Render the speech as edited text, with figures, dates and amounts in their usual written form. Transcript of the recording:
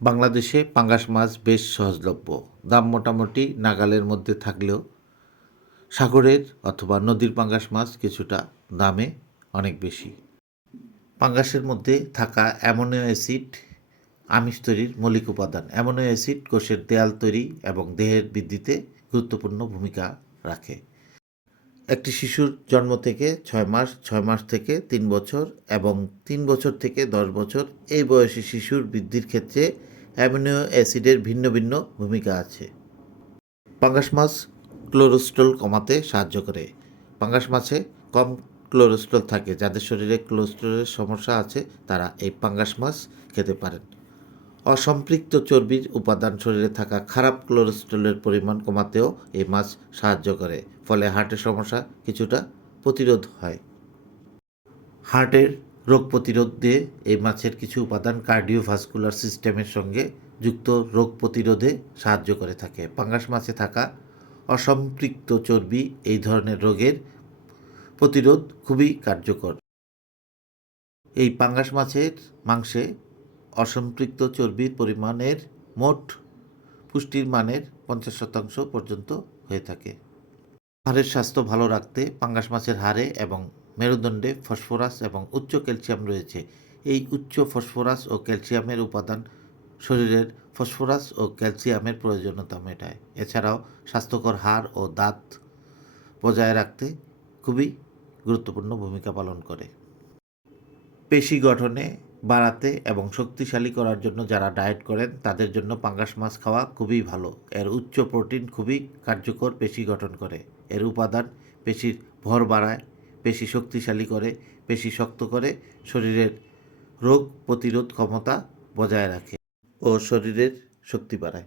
বাংলাদেশে পাঙ্গাস মাছ বেশ সহজলভ্য। দাম মোটামুটি নাগালের মধ্যে থাকলেও সাগরের অথবা নদীর পাঙ্গাস মাছ কিছুটা দামে অনেক বেশি। পাঙ্গাসের মধ্যে থাকা অ্যামোনো অ্যাসিড আমিষ তৈরির মৌলিক উপাদান। অ্যামোনো অ্যাসিড কোষের দেয়াল তৈরি এবং দেহের বৃদ্ধিতে গুরুত্বপূর্ণ ভূমিকা রাখে। একটি শিশুর জন্ম থেকে 6 মাস, 6 মাস থেকে 3 বছর এবং 3 বছর থেকে 10 বছর এই বয়সী শিশুর বৃদ্ধির ক্ষেত্রে অ্যামিনো অ্যাসিডের ভিন্ন ভিন্ন ভূমিকা আছে। পাঙ্গাস মাছ কোলেস্টেরল কমাতে সাহায্য করে। পাঙ্গাস মাছে কম কোলেস্টেরল থাকে। যাদের শরীরে কোলেস্টেরলের সমস্যা আছে তারা এই পাঙ্গাস মাছ খেতে পারেন। অসম্পৃক্ত চর্বির উপাদান শরীরে থাকা খারাপ কোলেস্টেরলের পরিমাণ কমাতেও এই মাছ সাহায্য করে, ফলে হার্টের সমস্যা কিছুটা প্রতিরোধ হয়। হার্টের রোগ প্রতিরোধে এই মাছের কিছু উপাদান কার্ডিওভাস্কুলার সিস্টেমের সঙ্গে যুক্ত রোগ প্রতিরোধে সাহায্য করে থাকে। পাঙ্গাস মাছে থাকা অসম্পৃক্ত চর্বি এই ধরনের রোগের প্রতিরোধ খুবই কার্যকর। এই পাঙ্গাস মাছের মাংসে অসম্পৃক্ত চর্বির পরিমাণের মোট পুষ্টির মানের 50% পর্যন্ত হয়ে থাকে। হাড়ের স্বাস্থ্য ভালো রাখতে পাঙ্গাস মাছের হাড়ে এবং মেরুদণ্ডে ফসফরাস এবং উচ্চ ক্যালসিয়াম রয়েছে। এই উচ্চ ফসফরাস ও ক্যালসিয়ামের উপাদান শরীরের ফসফরাস ও ক্যালসিয়ামের প্রয়োজনীয়তা মেটায়। এছাড়াও স্বাস্থ্যকর হাড় ও দাঁত বজায় রাখতে খুবই গুরুত্বপূর্ণ ভূমিকা পালন করে। পেশি গঠনে বাড়াতে এবং শক্তিশালী করার জন্য যারা ডায়েট করেন তাদের জন্য পাঙ্গাস মাছ খাওয়া খুবই ভালো। এর উচ্চ প্রোটিন খুবই কার্যকর পেশি গঠন করে। এর উপাদান পেশির ভর বাড়ায়, পেশি শক্তিশালী করে, পেশি শক্ত করে, শরীরের রোগ প্রতিরোধ ক্ষমতা বজায় রাখে ও শরীরের শক্তি বাড়ায়।